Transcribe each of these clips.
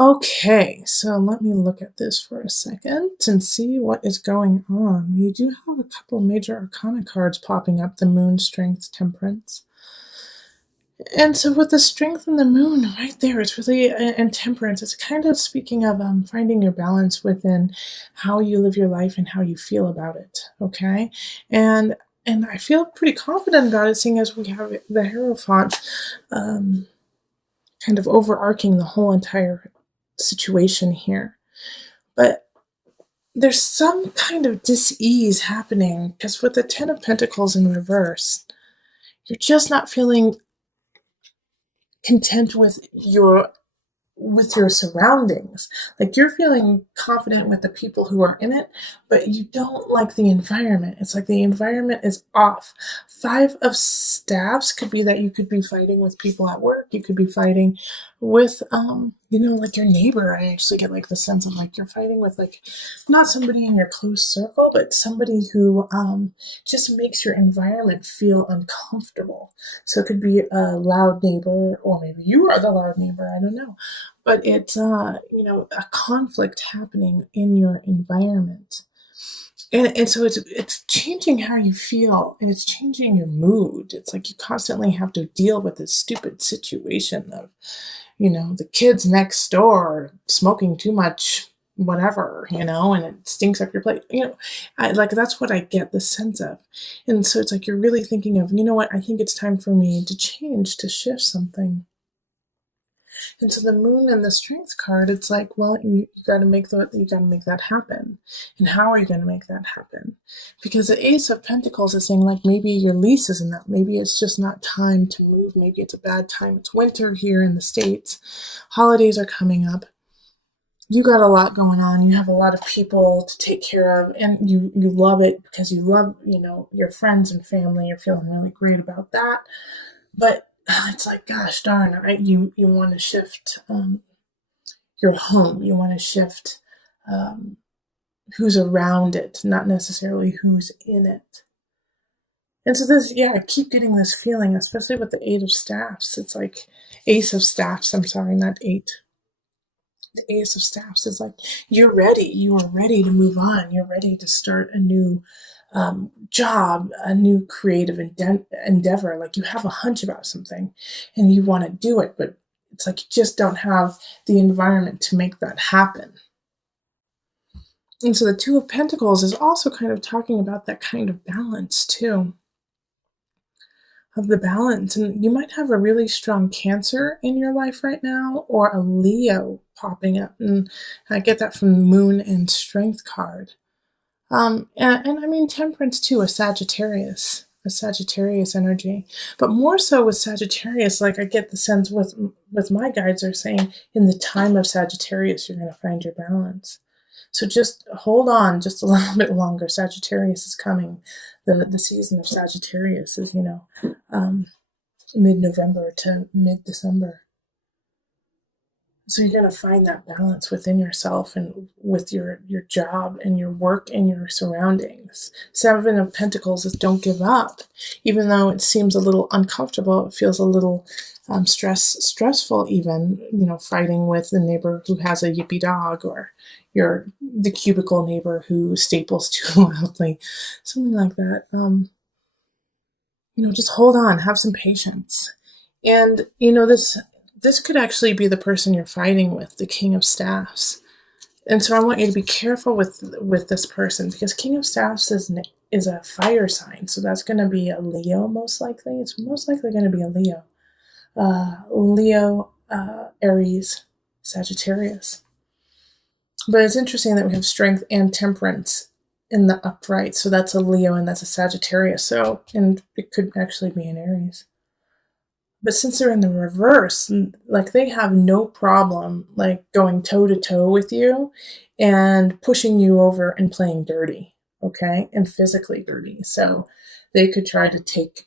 Okay, so let me look at this for a second and see what is going on. You do have a couple major arcana cards popping up, the moon, strength, temperance. And so with the strength and the moon right there, it's really, and temperance, it's kind of speaking of finding your balance within how you live your life and how you feel about it, okay? And and I feel pretty confident about it, seeing as we have the Hierophant um, kind of overarching the whole entire situation here. But there's some kind of dis-ease happening because with the Ten of Pentacles in reverse, you're just not feeling content with your surroundings. Like you're feeling confident with the people who are in it, but you don't like the environment. It's like the environment is off. Five of Staves could be that you could be fighting with people at work. You could be fighting with, like your neighbor. I actually get like the sense of like you're fighting with like not somebody in your close circle, but somebody who just makes your environment feel uncomfortable. So it could be a loud neighbor, or maybe you are the loud neighbor. I don't know, but it's a conflict happening in your environment, and so it's changing how you feel, and it's changing your mood. It's like you constantly have to deal with this stupid situation of the kids next door smoking too much whatever, and it stinks up your plate. That's what I get the sense of. And so it's like you're really thinking of, what, I think it's time for me to change, to shift something. And so the moon and the strength card, it's like, well, you got to make that happen. And how are you going to make that happen? Because the Ace of Pentacles is saying like maybe your lease isn't up. Maybe it's just not time to move. Maybe it's a bad time. It's winter here in the States. Holidays are coming up. You got a lot going on. You have a lot of people to take care of, and you love it because you love, your friends and family. You're feeling really great about that. But it's like, gosh darn, you want to shift your home. You want to shift who's around it, not necessarily who's in it. And so I keep getting this feeling, especially with the Eight of Staffs. It's like Ace of Staffs. I'm sorry, not eight. The Ace of Staffs is like you're ready. You are ready to move on. You're ready to start a new job, a new creative endeavor. Like you have a hunch about something and you want to do it, but it's like you just don't have the environment to make that happen. And so the Two of Pentacles is also kind of talking about that kind of balance too. Of the balance. And you might have a really strong Cancer in your life right now, or a Leo popping up. And I get that from the Moon and Strength card. And I mean Temperance too, a Sagittarius energy. But more so with Sagittarius, like I get the sense with my guides are saying in the time of Sagittarius, you're going to find your balance. So just hold on just a little bit longer. Sagittarius is coming. The season of Sagittarius is, mid-November to mid-December. So you're going to find that balance within yourself and with your job and your work and your surroundings. Seven of Pentacles is don't give up. Even though it seems a little uncomfortable, it feels a little stressful even, fighting with the neighbor who has a yippy dog, or the cubicle neighbor who staples too loudly, something like that. Just hold on, have some patience. And, this could actually be the person you're fighting with, the King of Staffs. And so I want you to be careful with this person, because King of Staffs is a fire sign. So that's going to be a Leo, most likely. It's most likely going to be a Leo. Aries, Sagittarius. But it's interesting that we have Strength and Temperance in the upright. So that's a Leo and that's a Sagittarius. So, and it could actually be an Aries. But since they're in the reverse, like they have no problem like going toe to toe with you and pushing you over and playing dirty, okay? And physically dirty. So they could try to take,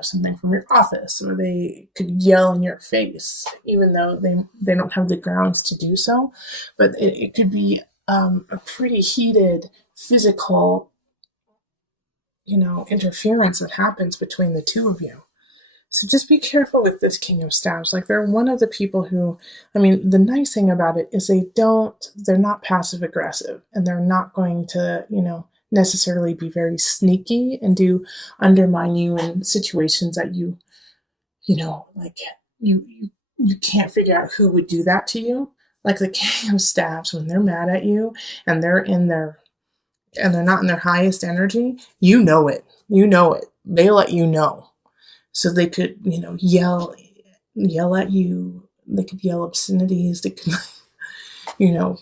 something from your office, or they could yell in your face, even though they don't have the grounds to do so. But it could be a pretty heated physical, interference that happens between the two of you. So just be careful with this King of Staves. Like, they're one of the people who, I mean, the nice thing about it is they're not passive aggressive, and they're not going to, necessarily be very sneaky and undermine you in situations that like you can't figure out who would do that to you. Like the King of Staves, when they're mad at you and they're not in their highest energy, you know it. You know it. They let you know. So they could, yell at you. They could yell obscenities. They could,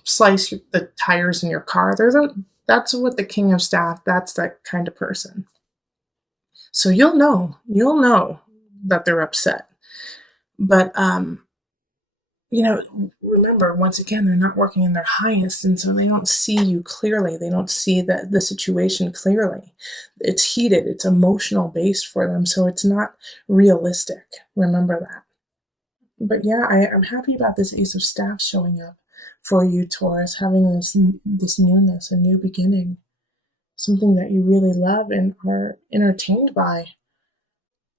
slice the tires in your car. That's what the King of Staff, that's that kind of person. So you'll know that they're upset. But, remember, once again, they're not working in their highest, and so they don't see you clearly. They don't see the situation clearly. It's heated. It's emotional based for them, so it's not realistic. Remember that. But yeah, I'm happy about this Ace of Staffs showing up for you, Taurus, having this newness, a new beginning, something that you really love and are entertained by.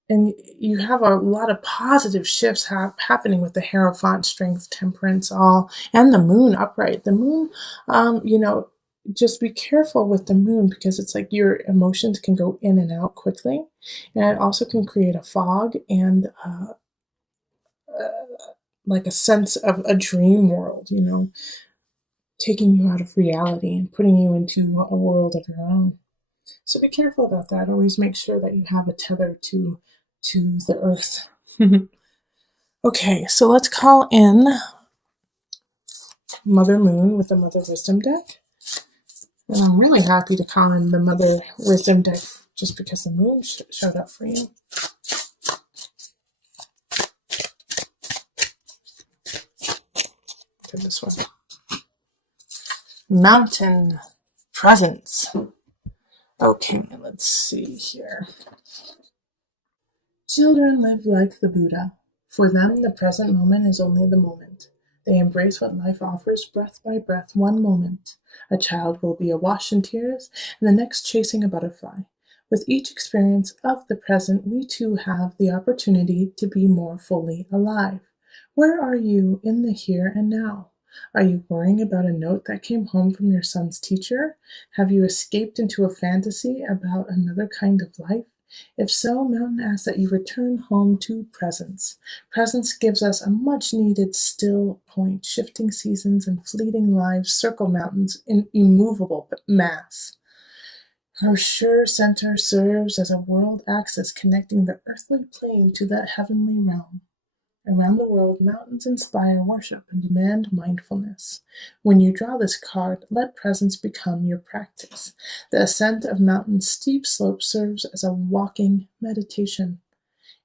And you have a lot of positive shifts happening with the Hierophant, Strength, Temperance, all, and the Moon upright. The Moon, just be careful with the Moon, because it's like your emotions can go in and out quickly, and it also can create a fog and like a sense of a dream world, taking you out of reality and putting you into a world of your own. So be careful about that. Always make sure that you have a tether to the earth. Okay, so let's call in Mother Moon with the Mother Wisdom deck. And I'm really happy to call in the Mother Wisdom deck just because the Moon showed up for you. Okay, this one. Mountain Presence. Okay, let's see here. Children live like the Buddha. For them, the present moment is only the moment. They embrace what life offers breath by breath, one moment. A child will be awash in tears, and the next chasing a butterfly. With each experience of the present, we too have the opportunity to be more fully alive. Where are you in the here and now? Are you worrying about a note that came home from your son's teacher? Have you escaped into a fantasy about another kind of life? If so, Mountain asks that you return home to presence. Presence gives us a much-needed still point. Shifting seasons and fleeting lives circle mountains in immovable mass. Her sure center serves as a world axis connecting the earthly plane to the heavenly realm. Around the world, mountains inspire worship and demand mindfulness. When you draw this card, let presence become your practice. The ascent of mountain's steep slope serves as a walking meditation.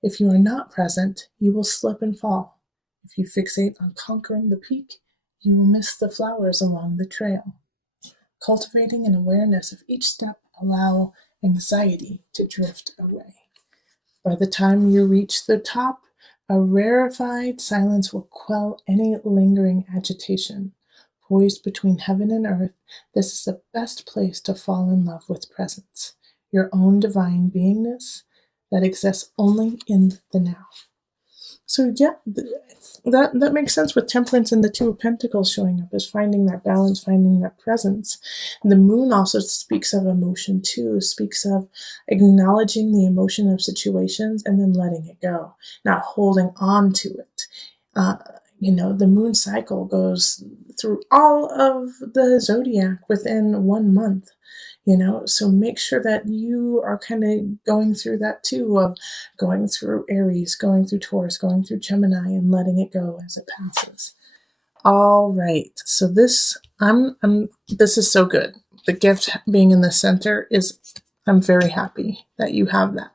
If you are not present, you will slip and fall. If you fixate on conquering the peak, you will miss the flowers along the trail. Cultivating an awareness of each step allow anxiety to drift away. By the time you reach the top, a rarefied silence will quell any lingering agitation. Poised between heaven and earth, this is the best place to fall in love with presence, your own divine beingness that exists only in the now. So yeah, that makes sense with Temperance and the Two of Pentacles showing up, is finding that balance, finding that presence. And the Moon also speaks of emotion too, speaks of acknowledging the emotion of situations and then letting it go, not holding on to it. The Moon cycle goes through all of the zodiac within 1 month. So make sure that you are kind of going through that too, of going through Aries, going through Taurus, going through Gemini, and letting it go as it passes. All right, so this is so good. The gift being in the center I'm very happy that you have that.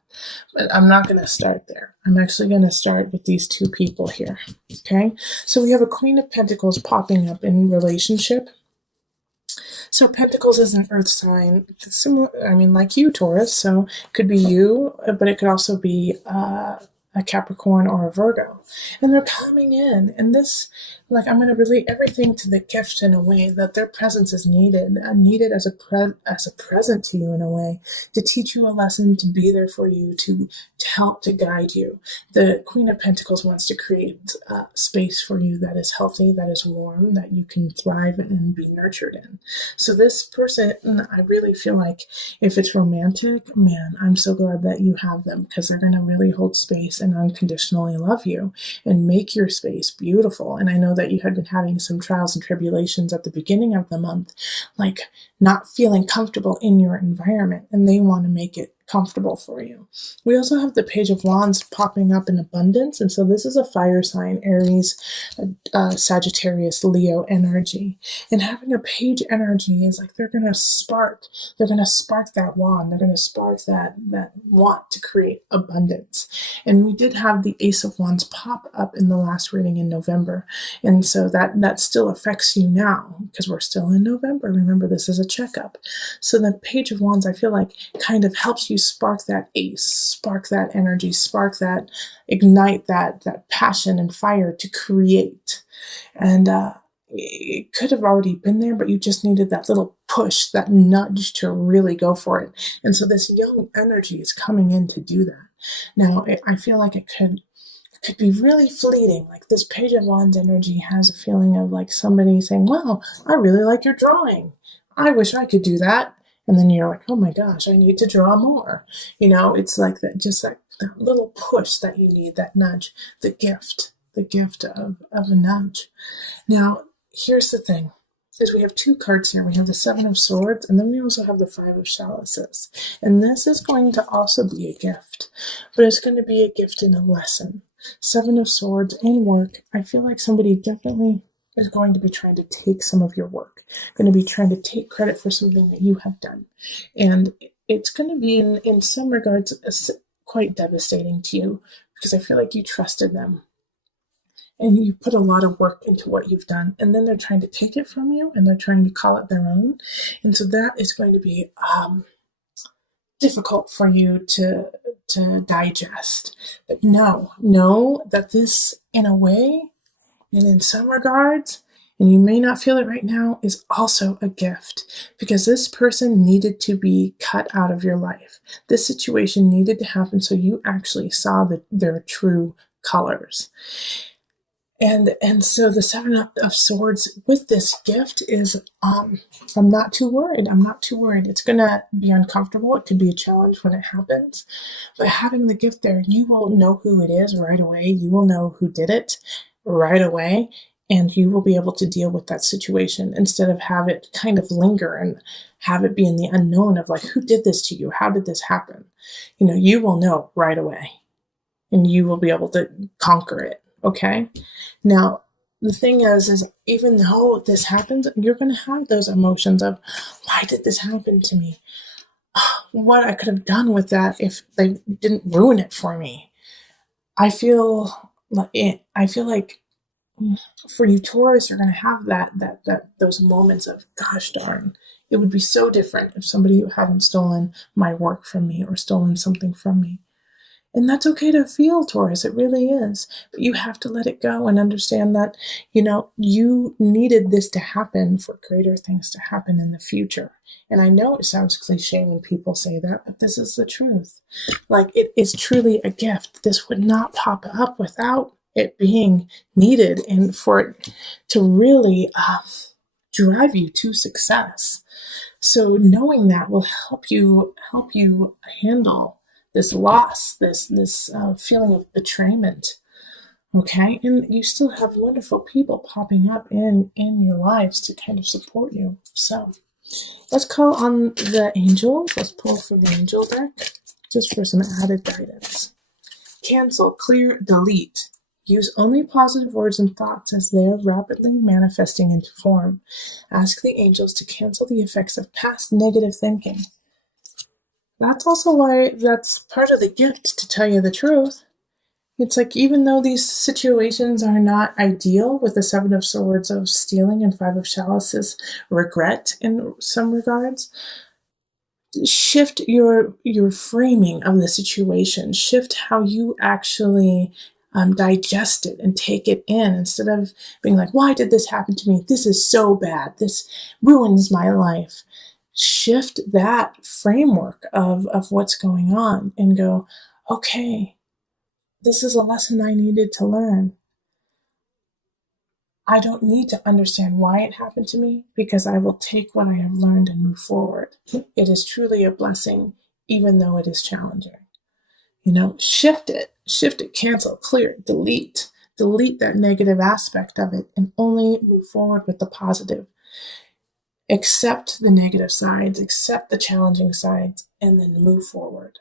But I'm not going to start there. I'm actually going to start with these two people here. Okay, so we have a Queen of Pentacles popping up in relationship. So Pentacles is an earth sign, similar, like you, Taurus. So it could be you, but it could also be a Capricorn or a Virgo. And they're coming in, and this, I'm going to relate everything to the gift in a way that their presence is needed as a present to you in a way, to teach you a lesson, to be there for you, to to help to guide you. The Queen of Pentacles wants to create space for you that is healthy, that is warm, that you can thrive and be nurtured in. So this person, I really feel like if it's romantic, man, I'm so glad that you have them, because they're going to really hold space and unconditionally love you and make your space beautiful. And I know that you had been having some trials and tribulations at the beginning of the month, like not feeling comfortable in your environment, and they want to make it comfortable for you. We also have the Page of Wands popping up in abundance, and so this is a fire sign, Aries, Sagittarius, Leo energy. And having a page energy is like they're going to spark that wand, they're going to spark that want to create abundance. And we did have the Ace of Wands pop up in the last reading in November, and so that still affects you now because we're still in November. Remember, this is a checkup. So the Page of Wands, I feel like, kind of helps you spark that ace, spark that energy, spark that, ignite that passion and fire to create. And it could have already been there, but you just needed that little push, that nudge to really go for it. And so this young energy is coming in to do that. Now, I feel like it could be really fleeting. Like this Page of Wands energy has a feeling of like somebody saying, wow, I really like your drawing. I wish I could do that. And then you're like, oh my gosh, I need to draw more. You know, it's like that, just that little push that you need, that nudge, the gift of a nudge. Now, here's the thing, is we have two cards here. We have the Seven of Swords, and then we also have the Five of Chalices. And this is going to also be a gift, but it's going to be a gift in a lesson. Seven of Swords in work. I feel like somebody definitely is going to be trying to take some of your work, going to be trying to take credit for something that you have done. And it's going to be, in some regards, quite devastating to you, because I feel like you trusted them and you put a lot of work into what you've done, and then they're trying to take it from you and they're trying to call it their own. And so that is going to be difficult for you to digest. But know that this, in a way, and in some regards, and you may not feel it right now, is also a gift, because this person needed to be cut out of your life. This situation needed to happen so you actually saw their true colors. And so the Seven of Swords with this gift is, I'm not too worried. It's going to be uncomfortable. It could be a challenge when it happens. But having the gift there, you will know who it is right away. You will know who did it right away. And you will be able to deal with that situation instead of have it kind of linger and have it be in the unknown of like, who did this to you? How did this happen? You know, you will know right away. And you will be able to conquer it. Okay? Now, the thing is even though this happens, you're going to have those emotions of, why did this happen to me? What I could have done with that if they didn't ruin it for me. I feel like for you, Taurus, you're going to have those moments of, gosh darn, it would be so different if somebody hadn't stolen my work from me or stolen something from me. And that's okay to feel, Taurus. It really is. But you have to let it go and understand that, you needed this to happen for greater things to happen in the future. And I know it sounds cliche when people say that, but this is the truth. Like, it is truly a gift. This would not pop up without it being needed, and for it to really drive you to success. So knowing that will help you handle this loss, this feeling of betrayment, okay? And you still have wonderful people popping up in your lives to kind of support you. So let's call on the angels. Let's pull from the angel deck just for some added guidance. Cancel, clear, delete. Use only positive words and thoughts as they are rapidly manifesting into form. Ask the angels to cancel the effects of past negative thinking. That's also why that's part of the gift, to tell you the truth. It's like, even though these situations are not ideal, with the Seven of Swords of stealing and Five of Chalices, regret in some regards, shift your framing of the situation. Shift how you actually digest it and take it in, instead of being like, why did this happen to me? This is so bad. This ruins my life. Shift that framework of what's going on and go, Okay, this is a lesson I needed to learn. I don't need to understand why it happened to me because I will take what I have learned and move forward. It is truly a blessing, even though it is challenging. Shift it, cancel, clear, delete that negative aspect of it and only move forward with the positive. Accept the negative sides, accept the challenging sides, and then move forward.